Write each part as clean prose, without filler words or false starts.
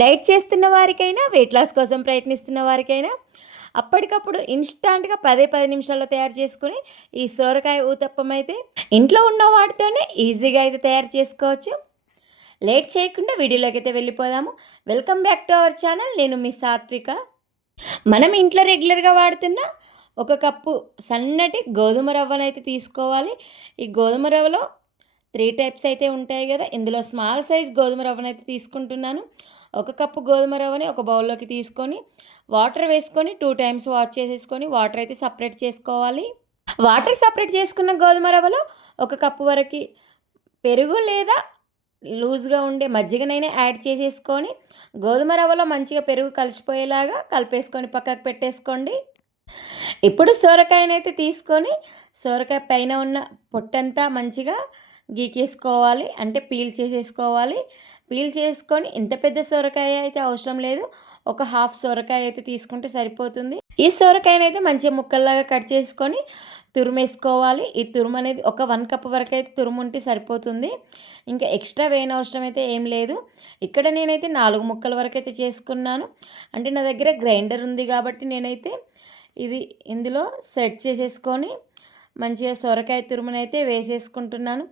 Diet చేస్తున్న వారికైనా, weight loss కోసం ప్రయత్నిస్తున్న వారికైనా అప్పటికప్పుడు ఇన్‌స్టాంట్‌గా 10 నిమిషాల్లో తయారు చేసుకొని ఈ సొరకాయ ఊతప్పం అయితే ఇంట్లో ఉన్న వాటితోనే ఈజీగా అయితే తయారు చేసుకోవచ్చు. లేట్ చేయకుండా వీడియోలోకైతే వెళ్ళిపోదాము. Welcome back to our channel. నేను మీ సాత్విక. మనం ఇంట్లో రెగ్యులర్‌గా వాడుతున్న ఒక కప్పు సన్నటి గోధుమ రవ్వనైతే తీసుకోవాలి. ఈ గోధుమ రవ్వలో 3 టైప్స్ అయితే ఉంటాయి కదా. ఇందులో స్మాల్ సైజ్ గోధుమ రవ్వనైతే తీసుకుంటున్నాను. ఒక కప్పు గోధుమ రవ్వని ఒక బౌల్లోకి తీసుకొని వాటర్ వేసుకొని 2 టైమ్స్ వాష్ చేసేసుకొని వాటర్ అయితే సపరేట్ చేసుకోవాలి. వాటర్ సపరేట్ చేసుకున్న గోధుమ రవ్వలో ఒక కప్పు వరకు పెరుగు లేదా లూజ్గా ఉండే మజ్జిగనైనా యాడ్ చేసేసుకొని గోధుమ రవ్వలో మంచిగా పెరుగు కలిసిపోయేలాగా కలిపేసుకొని పక్కకు పెట్టేసుకోండి. ఇప్పుడు సొరకాయనైతే తీసుకొని సొరకాయ పైన ఉన్న పొట్టంతా మంచిగా గీకేసుకోవాలి, అంటే పీల్ చేసేసుకోవాలి. పీల్ చేసుకొని ఇంత పెద్ద సొరకాయ అయితే అవసరం లేదు, ఒక హాఫ్ సొరకాయ అయితే తీసుకుంటే సరిపోతుంది. ఈ సొరకాయనైతే మంచిగా ముక్కల్లాగా కట్ చేసుకొని తురుమేసుకోవాలి. ఈ తురుము అనేది ఒక 1 కప్ వరకు అయితే తురుము ఉంటే సరిపోతుంది, ఇంకా ఎక్స్ట్రా వేయని అవసరం అయితే ఏం లేదు. ఇక్కడ నేనైతే 4 ముక్కల వరకు అయితే చేసుకున్నాను. అంటే నా దగ్గర గ్రైండర్ ఉంది కాబట్టి నేనైతే ఇది ఇందులో సెట్ చేసేసుకొని మంచిగా సొరకాయ తురుమునైతే వేసేసుకుంటున్నాను.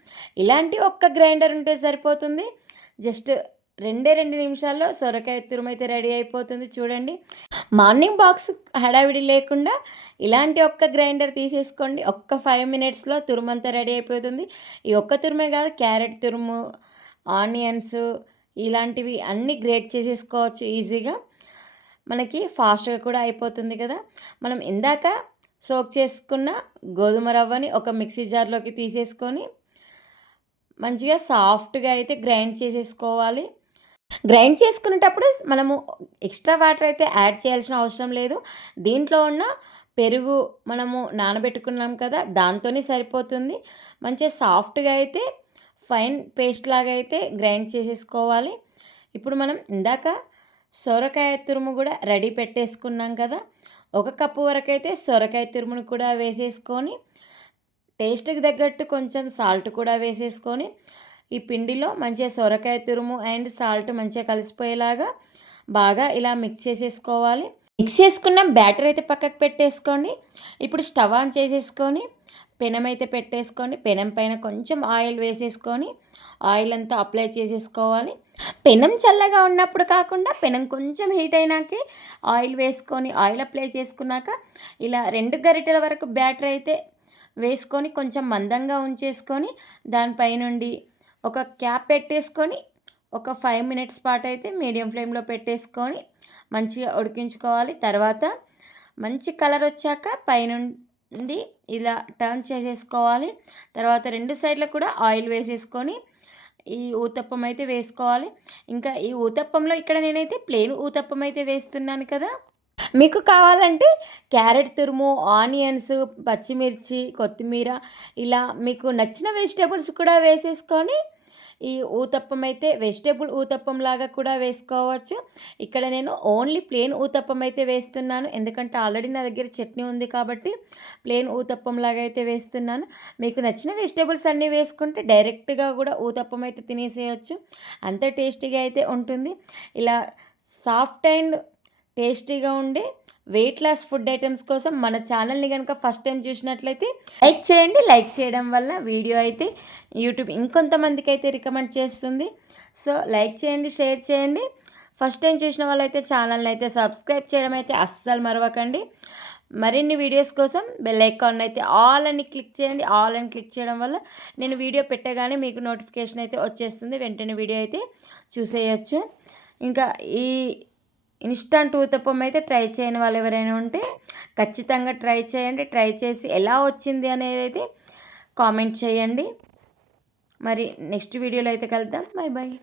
ఇలాంటి ఒక్క గ్రైండర్ ఉంటే సరిపోతుంది. జస్ట్ 2 నిమిషాల్లో సొరకాయ తురుము అయితే రెడీ అయిపోతుంది. చూడండి, మార్నింగ్ బాక్స్ హడావిడి లేకుండా ఇలాంటి ఒక్క గ్రైండర్ తీసేసుకోండి. ఒక్క 5 మినిట్స్లో తురుము అంతా రెడీ అయిపోతుంది. ఈ ఒక్క తురుమే కాదు, క్యారెట్ తురుము, ఆనియన్స్ ఇలాంటివి అన్నీ గ్రేట్ చేసేసుకోవచ్చు ఈజీగా. మనకి ఫాస్ట్గా కూడా అయిపోతుంది కదా. మనం ఇందాక సోక్ చేసుకున్న గోధుమ రవ్వని ఒక మిక్సీ జార్లోకి తీసేసుకొని మంచిగా సాఫ్ట్గా అయితే గ్రైండ్ చేసేసుకోవాలి. గ్రైండ్ చేసుకునేటప్పుడు మనము ఎక్స్ట్రా వాటర్ అయితే యాడ్ చేయాల్సిన అవసరం లేదు. దీంట్లో ఉన్న పెరుగు మనము నానబెట్టుకున్నాం కదా, దాంతోనే సరిపోతుంది. మంచిగా సాఫ్ట్గా అయితే ఫైన్ పేస్ట్ లాగా అయితే గ్రైండ్ చేసేసుకోవాలి. ఇప్పుడు మనం ఇందాక సొరకాయ తురుము కూడా రెడీ పెట్టేసుకున్నాం కదా, ఒక కప్పు వరకు అయితే సొరకాయ తురుమును కూడా వేసేసుకొని టేస్ట్కి తగ్గట్టు కొంచెం సాల్ట్ కూడా వేసేసుకొని ఈ పిండిలో మంచిగా సొరకాయ తురుము అండ్ సాల్ట్ మంచిగా కలిసిపోయేలాగా బాగా ఇలా మిక్స్ చేసేసుకోవాలి. మిక్స్ చేసుకున్న బ్యాటర్ అయితే పక్కకు పెట్టేసుకోండి. ఇప్పుడు స్టవ్ ఆన్ చేసేసుకొని పెనం అయితే పెట్టేసుకోండి. పెనం పైన కొంచెం ఆయిల్ వేసేసుకొని ఆయిల్ అంతా అప్లై చేసేసుకోవాలి. పెనం చల్లగా ఉన్నప్పుడు కాకుండా పెనం కొంచెం హీట్ అయినాకే ఆయిల్ వేసుకొని ఆయిల్ అప్లై చేసుకున్నాక ఇలా 2 గరిటెల వరకు బ్యాటర్ అయితే వేసుకొని కొంచెం మందంగా ఉంచేసుకొని దానిపైనుండి ఒక క్యాప్ పెట్టేసుకొని ఒక 5 మినిట్స్ పాటు అయితే మీడియం ఫ్లేమ్లో పెట్టేసుకొని మంచిగా ఉడికించుకోవాలి. తర్వాత మంచి కలర్ వచ్చాక పైనుండి ఇలా టర్న్ చేసేసుకోవాలి. తర్వాత 2 సైడ్లకు కూడా ఆయిల్ వేసేసుకొని ఈ ఊతప్పం అయితే వేసుకోవాలి. ఇంకా ఈ ఊతప్పంలో ఇక్కడ నేనైతే ప్లెయిన్ ఊతప్పం అయితే వేస్తున్నాను కదా. మీకు కావాలంటే క్యారెట్ తురుము, ఆనియన్స్, పచ్చిమిర్చి, కొత్తిమీర ఇలా మీకు నచ్చిన వెజిటేబుల్స్ కూడా వేసేసుకొని ఈ ఊతప్పం అయితే వెజిటేబుల్ ఊతప్పం లాగా కూడా వేసుకోవచ్చు. ఇక్కడ నేను ఓన్లీ ప్లెయిన్ ఊతప్పం అయితే వేస్తున్నాను, ఎందుకంటే ఆల్రెడీ నా దగ్గర చట్నీ ఉంది కాబట్టి ప్లెయిన్ ఊతప్పం లాగా అయితే వేస్తున్నాను. మీకు నచ్చిన వెజిటేబుల్స్ అన్నీ వేసుకుంటే డైరెక్ట్గా కూడా ఊతప్పం అయితే తినేసేయచ్చు, అంత టేస్టీగా అయితే ఉంటుంది. ఇలా సాఫ్ట్ అండ్ టేస్టీగా ఉండే వెయిట్ లాస్ ఫుడ్ ఐటమ్స్ కోసం మన ఛానల్ని కనుక ఫస్ట్ టైం చూసినట్లయితే లైక్ చేయండి. లైక్ చేయడం వల్ల వీడియో అయితే యూట్యూబ్ ఇంకొంతమందికి అయితే రికమెండ్ చేస్తుంది. సో లైక్ చేయండి, షేర్ చేయండి. ఫస్ట్ టైం చూసిన వాళ్ళైతే ఛానల్ని అయితే సబ్స్క్రైబ్ చేయడం అయితే అస్సలు మరవకండి. మరిన్ని వీడియోస్ కోసం బెల్ ఐకాన్ అయితే ఆల్ అని క్లిక్ చేయండి. ఆల్ అని క్లిక్ చేయడం వల్ల నేను వీడియో పెట్టగానే మీకు నోటిఫికేషన్ అయితే వచ్చేస్తుంది, వెంటనే వీడియో అయితే చూసేయచ్చు. ఇంకా ఈ ఇన్స్టంట్ ఊతప్పం అయితే ట్రై చేయని వాళ్ళు ఎవరైనా ఉంటే ఖచ్చితంగా ట్రై చేయండి. ట్రై చేసి ఎలా వచ్చింది అనేది అయితే కామెంట్ చేయండి. మరి నెక్స్ట్ వీడియోలో అయితే కలుద్దాం. Bye bye.